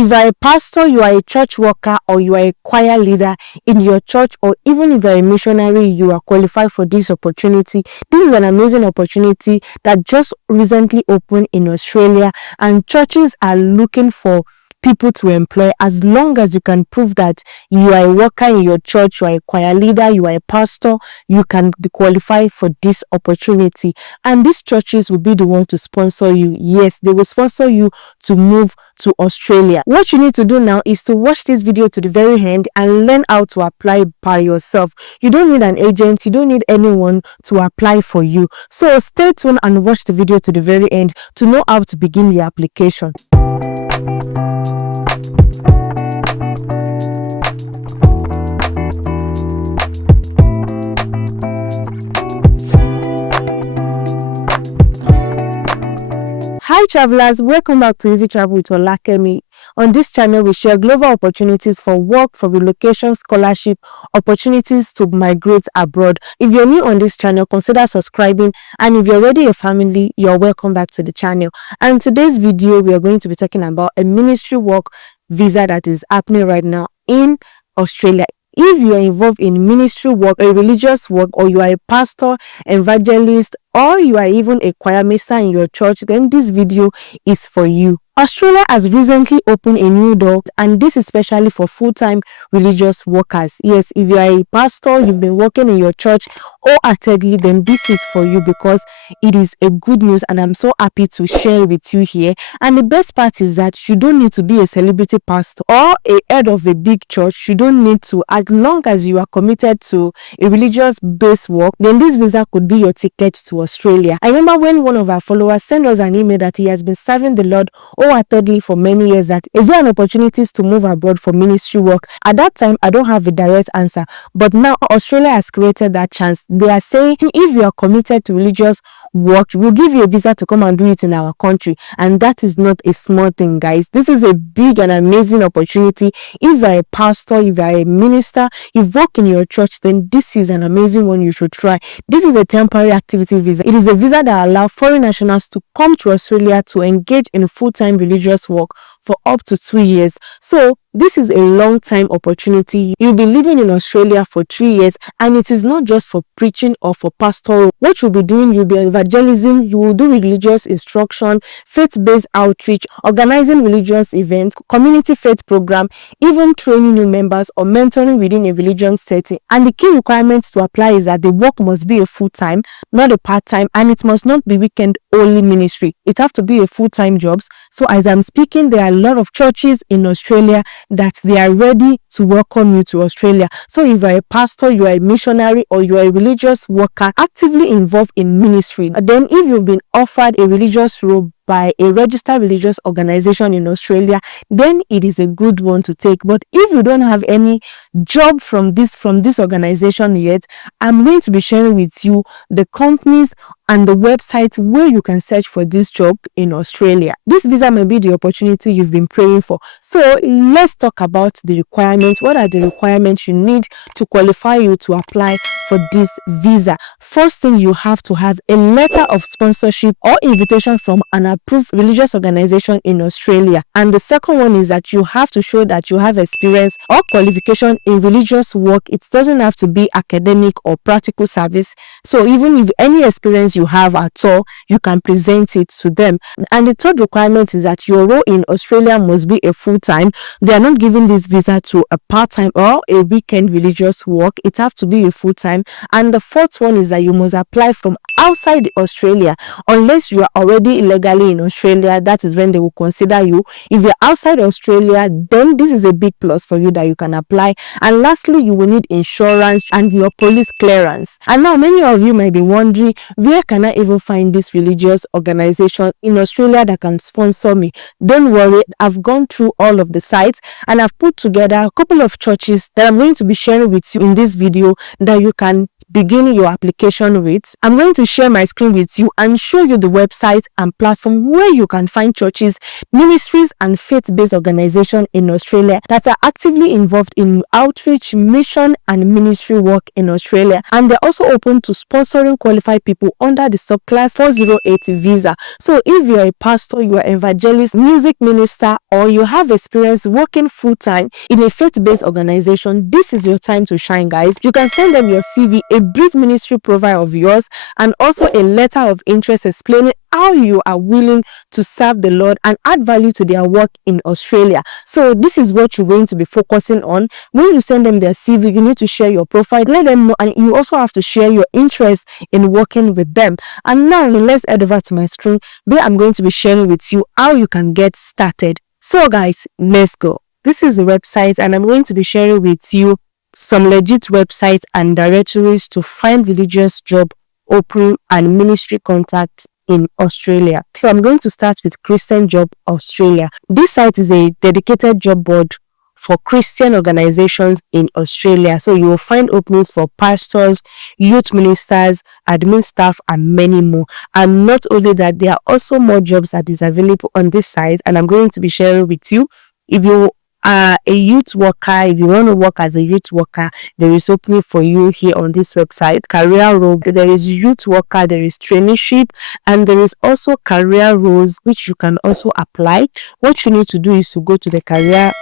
If you are a pastor, you are a church worker, or you are a choir leader in your church, or even if you are a missionary, you are qualified for this opportunity. This is an amazing opportunity that just recently opened in Australia, and churches are looking for people to employ as long as you can prove that you are a worker in your church, you are a choir leader, you are a pastor, you can be qualified for this opportunity. And these churches will be the one to sponsor you. Yes, they will sponsor you to move to Australia. What you need to do now is to watch this video to the very end and learn how to apply by yourself. You don't need an agent, you don't need anyone to apply for you. So stay tuned and watch the video to the very end to know how to begin the application. Hi travelers, welcome back to Easy Travel with Olakemi. On this channel, we share global opportunities for work, for relocation, scholarship, opportunities to migrate abroad. If you're new on this channel, consider subscribing, and if you're already a family, you're welcome back to the channel. And in today's video, we are going to be talking about a ministry work visa that is happening right now in Australia. If you are involved in ministry work, a religious work, or you are a pastor, evangelist, or you are even a choir master in your church, then this video is for you. Australia has recently opened a new door, and this is especially for full-time religious workers. Yes, if you are a pastor, you've been working in your church wholeheartedly, then this is for you because it is a good news, and I'm so happy to share with you here. And the best part is that you don't need to be a celebrity pastor or a head of a big church. You don't need to. As long as you are committed to a religious-based work, then this visa could be your ticket to Australia. I remember when one of our followers sent us an email that he has been serving the Lord wholeheartedly for many years, that is there an opportunity to move abroad for ministry work? At that time, I don't have a direct answer, but now Australia has created that chance. They are saying if you are committed to religious work, we'll give you a visa to come and do it in our country, and that is not a small thing, guys. This is a big and amazing opportunity. If you are a pastor, if you are a minister, you work in your church, then this is an amazing one you should try. This is a temporary activity visa. It is a visa that allows foreign nationals to come to Australia to engage in full-time religious work for up to 2 years. So this is a long-time opportunity. You'll be living in Australia for 3 years, and it is not just for preaching or for pastoral. What you'll be doing, you'll be evangelism, you will do religious instruction, faith-based outreach, organizing religious events, community faith program, even training new members or mentoring within a religious setting. And the key requirements to apply is that the work must be a full-time, not a part-time, and it must not be weekend-only ministry. It have to be a full-time jobs. So as I'm speaking, there are a lot of churches in Australia that they are ready to welcome you to Australia. So if you are a pastor, you are a missionary, or you are a religious worker actively involved in ministry, then if you've been offered a religious role by a registered religious organization in Australia, then it is a good one to take. But if you don't have any job from this organization yet, I'm going to be sharing with you the companies and the website where you can search for this job in Australia. This visa may be the opportunity you've been praying for. So let's talk about the requirements. What are the requirements you need to qualify you to apply for this visa? First thing, you have to have a letter of sponsorship or invitation from an approved religious organization in Australia. And the second one is that you have to show that you have experience or qualification in religious work. It doesn't have to be academic or practical service. So even if any experience you have at all, you can present it to them. And the third requirement is that your role in Australia must be a full-time. They are not giving this visa to a part-time or a weekend religious work. It has to be a full-time. And the fourth one is that you must apply from outside Australia. Unless you are already illegally in Australia, that is when they will consider you. If you're outside Australia, then this is a big plus for you that you can apply. And lastly, you will need insurance and your police clearance. And now many of you might be wondering, where can I even find this religious organization in Australia that can sponsor me? Don't worry, I've gone through all of the sites and I've put together a couple of churches that I'm going to be sharing with you in this video that you can begin your application with. I'm going to share my screen with you and show you the website and platform where you can find churches, ministries, and faith-based organizations in Australia that are actively involved in outreach, mission, and ministry work in Australia. And they're also open to sponsoring qualified people under the Subclass 408 visa. So if you're a pastor, you're an evangelist, music minister, or you have experience working full-time in a faith-based organization, this is your time to shine, guys. You can send them your CV, a brief ministry profile of yours, and also a letter of interest explaining how you are willing to serve the Lord and add value to their work in Australia. So this is what you're going to be focusing on. When you send them their CV, you need to share your profile, let them know, and you also have to share your interest in working with them. And now let's head over to my screen where I'm going to be sharing with you how you can get started. So guys, let's go. This is the website, and I'm going to be sharing with you some legit websites and directories to find religious job open and ministry contact in Australia. So I'm going to start with Christian Job Australia. This site is a dedicated job board for Christian organizations in Australia. So you will find openings for pastors, youth ministers, admin staff, and many more. And not only that, there are also more jobs that is available on this site, and I'm going to be sharing with you. If you are a youth worker, if you want to work as a youth worker, there is opening for you here on this website. Career role, there is youth worker, there is traineeship, and there is also career roles which you can also apply. What you need to do is to go to the career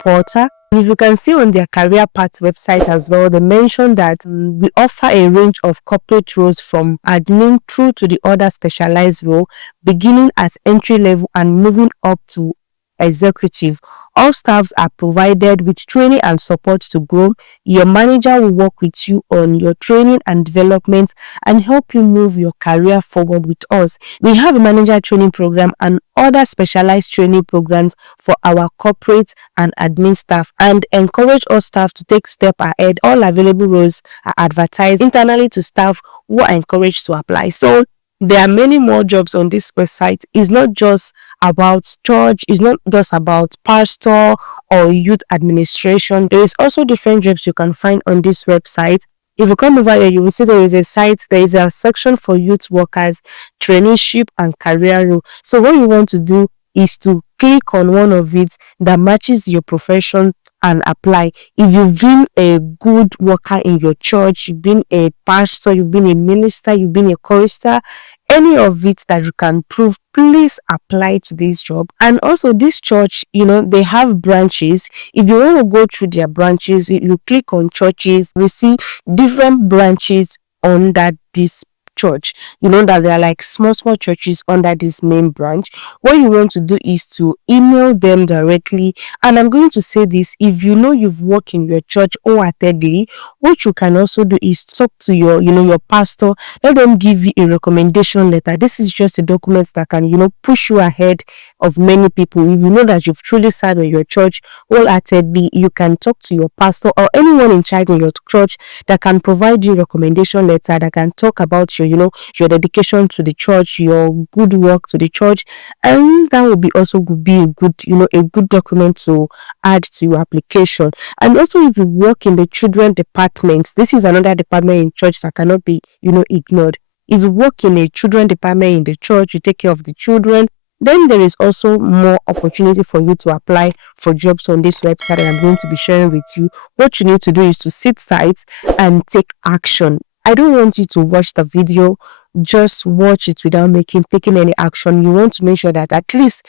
portal. If you can see on their career path website as well, they mention that we offer a range of corporate roles from admin through to the other specialized role, beginning at entry level and moving up to executive. All staffs are provided with training and support to grow. Your manager will work with you on your training and development and help you move your career forward with us. We have a manager training program and other specialized training programs for our corporate and admin staff, and encourage all staff to take step ahead. All available roles are advertised internally to staff who are encouraged to apply. So there are many more jobs on this website. It's not just about church, it's not just about pastor or youth administration. There is also different jobs you can find on this website. If you come over here, you will see there is a site, there is a section for youth workers, traineeship, and career role. So what you want to do is to click on one of it that matches your profession and apply. If you've been a good worker in your church, you've been a pastor, you've been a minister, you've been a chorister, any of it that you can prove, please apply to this job. And also this church, they have branches. If you want to go through their branches, you click on churches, we see different branches under this church. That there are like small churches under this main branch. What you want to do is to email them directly. And I'm going to say this: if you've worked in your church wholeheartedly, what you can also do is talk to your your pastor. Let them give you a recommendation letter. This is just a document that can push you ahead of many people. If you know that you've truly served in your church wholeheartedly, you can talk to your pastor or anyone in charge in your church that can provide you a recommendation letter, that can talk about your dedication to the church, your good work to the church, and that would be a good document to add to your application. And also, if you work in the children department, this is another department in church that cannot be ignored. If you work in a children department in the church, you take care of the children, then there is also more opportunity for you to apply for jobs on this website that I'm going to be sharing with you. What you need to do is to sit tight and take action. I don't want you to watch the video, just watch it without taking any action. You want to make sure that at least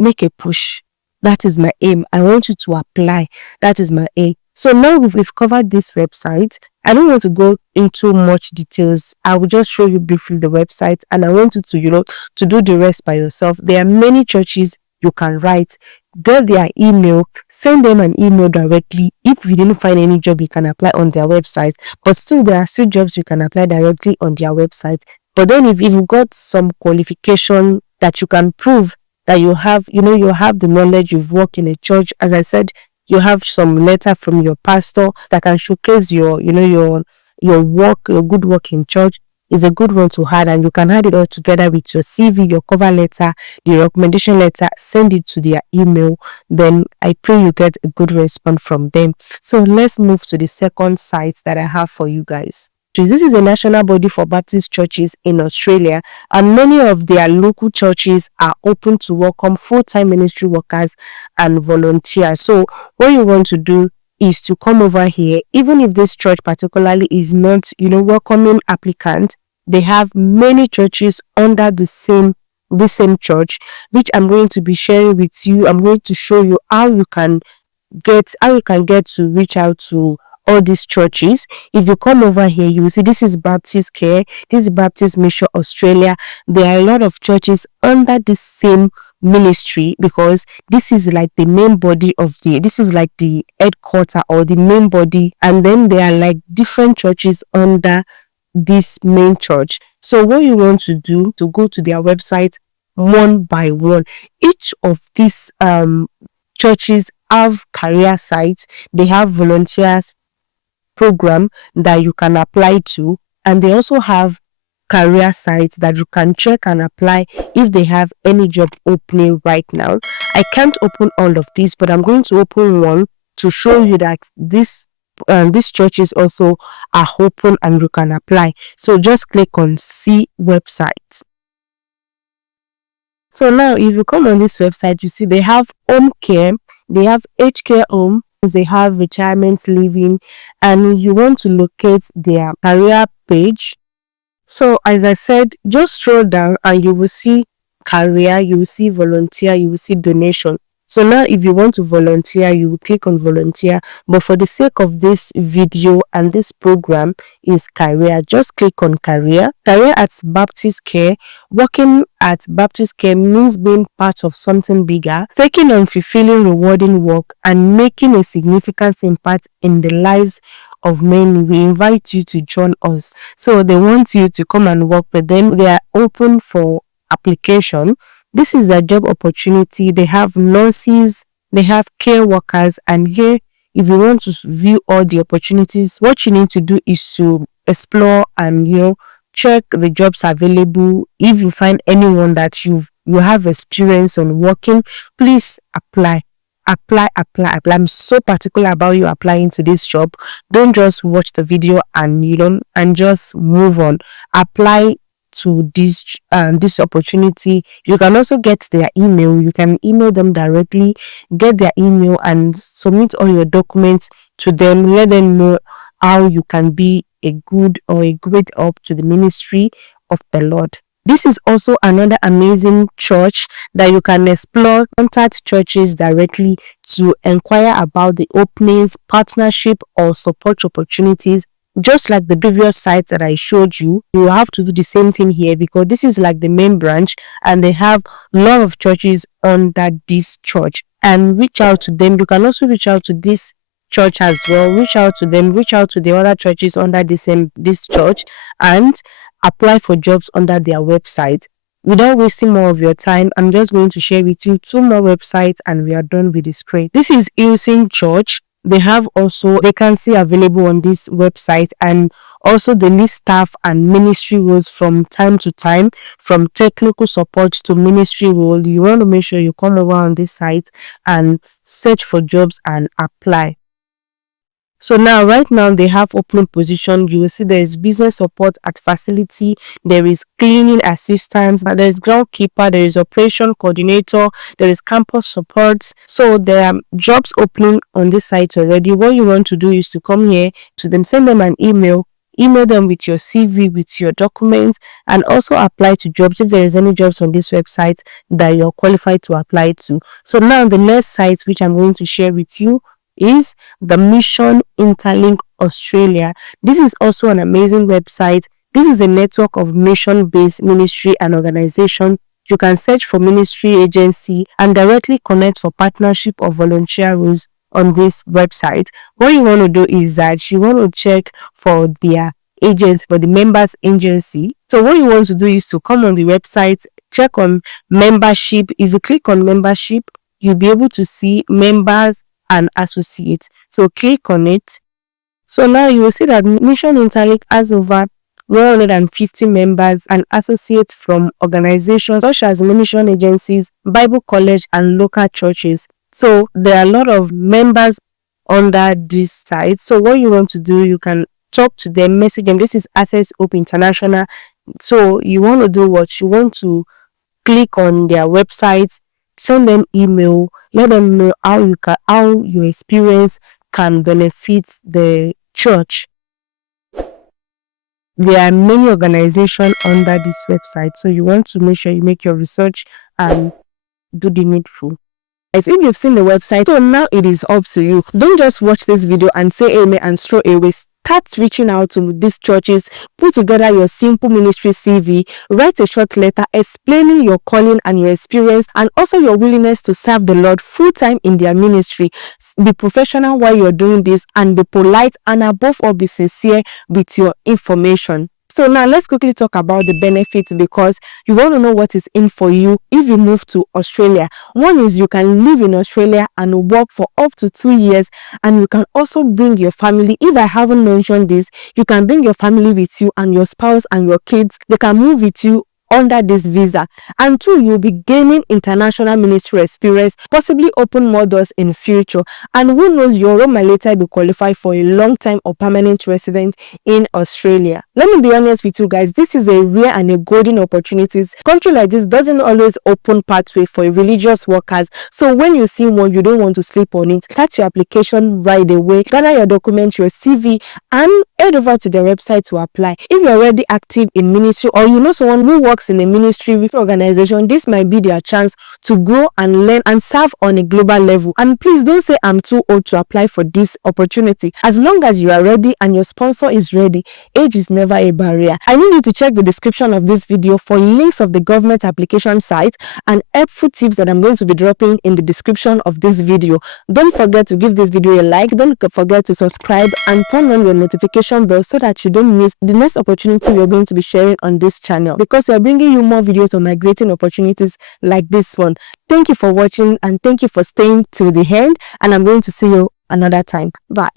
make a push. That is my aim. I want you to apply. That is my aim. So now we've covered this website. I don't want to go into much details. I will just show you briefly the website, and I want you to do the rest by yourself. There are many churches you can write. Get their email, send them an email directly. If you didn't find any job, you can apply on their website. But still, there are still jobs you can apply directly on their website. But then if you've got some qualification that you can prove that you have, you have the knowledge, you've worked in a church, as I said, you have some letter from your pastor that can showcase your work, your good work in church, is a good one to add, and you can add it all together with your CV, your cover letter, the recommendation letter, send it to their email. Then I pray you get a good response from them. So let's move to the second site that I have for you guys. This is a national body for Baptist churches in Australia, and many of their local churches are open to welcome full-time ministry workers and volunteers. So what you want to do is to come over here. Even if this church particularly is not, welcoming applicants, they have many churches under the same church, which I'm going to be sharing with you. I'm going to show you how you can get to reach out to all these churches. If you come over here, you will see this is Baptist Care, this is Baptist Mission Australia. There are a lot of churches under the same ministry, because this is like the main body this is like the headquarter or the main body, and then there are like different churches under this main church. So what you want to do to go to their website one by one. Each of these churches have career sites, they have volunteers program that you can apply to, and they also have career sites that you can check and apply if they have any job opening right now. I can't open all of these, but I'm going to open one to show you that these churches also are open and you can apply. So just click on see website. So now if you come on this website, you see they have home care, they have aged care home, they have retirement living, and you want to locate their career page. So as I said, just scroll down and you will see career, you will see volunteer, you will see donation. So now if you want to volunteer, you will click on volunteer, but for the sake of this video and this program is career, just click on career at Baptist Care. Working at Baptist Care means being part of something bigger, taking on fulfilling, rewarding work, and making a significant impact in the lives of many. We invite you to join us. So they want you to come and work with them. They are open for application. This is a job opportunity. They have nurses, they have care workers, and here, if you want to view all the opportunities, what you need to do is to explore and check the jobs available. If you find anyone that you have experience on working, please apply. I'm so particular about you applying to this job. Don't just watch the video and just move on. Apply to this opportunity. You can also get their email. You can email them directly, get their email, and submit all your documents to them. Let them know how you can be a good or a great help to the ministry of the Lord. This is also another amazing church that you can explore. Contact churches directly to inquire about the openings, partnership, or support opportunities. Just like the previous sites that I showed you, you have to do the same thing here, because this is like the main branch and they have a lot of churches under this church. And reach out to them. You can also reach out to this church as well. Reach out to them, reach out to the other churches under this church, and apply for jobs under their website. Without wasting more of your time, I'm just going to share with you 2 more websites and we are done with the screen. This is Hillsing Church. They have also vacancy available on this website, and also they list staff and ministry roles from time to time, from technical support to ministry role. You want to make sure you come over on this site and search for jobs and apply. So now, right now, they have open position. You will see there is business support at facility, there is cleaning assistance, there is groundkeeper, there is operation coordinator, there is campus support. So there are jobs opening on this site already. What you want to do is to come here to them, send them an email them with your CV, with your documents, and also apply to jobs if there is any jobs on this website that you're qualified to apply to. So now the next site which I'm going to share with you is the Mission Interlink Australia. This is also an amazing website. This is a network of mission-based ministry and organization. You can search for ministry agency and directly connect for partnership or volunteer roles on this website. What you want to do is that you want to check for their agents, for the members agency. So what you want to do is to come on the website, check on membership. If you click on membership, you'll be able to see members and associates. So click on it. So now you will see that Mission Interlink has over 150 members and associates from organizations such as mission agencies, Bible college, and local churches. So there are a lot of members under this site. So what you want to do, you can talk to them, message them. This is Access Hope International. So you want to do what? You want to click on their website, send them email, let them know how your experience can benefit the church. There are many organizations under this website, so you want to make sure you make your research and do the needful. I think you've seen the website, so now it is up to you. Don't just watch this video and say amen and throw away. Start reaching out to these churches, put together your simple ministry CV, write a short letter explaining your calling and your experience, and also your willingness to serve the Lord full-time in their ministry. Be professional while you're doing this, and be polite, and above all, be sincere with your information. So now let's quickly talk about the benefits, because you want to know what is in for you if you move to Australia. One is you can live in Australia and work for up to 2 years, and you can also bring your family. If I haven't mentioned this, you can bring your family with you, and your spouse and your kids, they can move with you under this visa. And two, you'll be gaining international ministry experience, possibly open more doors in future. And who knows, your role might later be qualified for a long time or permanent resident in Australia. Let me be honest with you guys, this is a rare and a golden opportunity. Country like this doesn't always open pathway for religious workers. So when you see one, you don't want to sleep on it. Start your application right away, gather your documents, your CV, and head over to their website to apply. If you're already active in ministry, or you know someone who works in a ministry with organization, this might be their chance to grow and learn and serve on a global level. And please don't say I'm too old to apply for this opportunity. As long as you are ready and your sponsor is ready, age is never a barrier. I need you to check the description of this video for links of the government application site and helpful tips that I'm going to be dropping in the description of this video. Don't forget to give this video a like, don't forget to subscribe and turn on your notification bell so that you don't miss the next opportunity we're going to be sharing on this channel, because we are bringing you more videos on migrating opportunities like this one. Thank you for watching, and thank you for staying till the end, and I'm going to see you another time. Bye.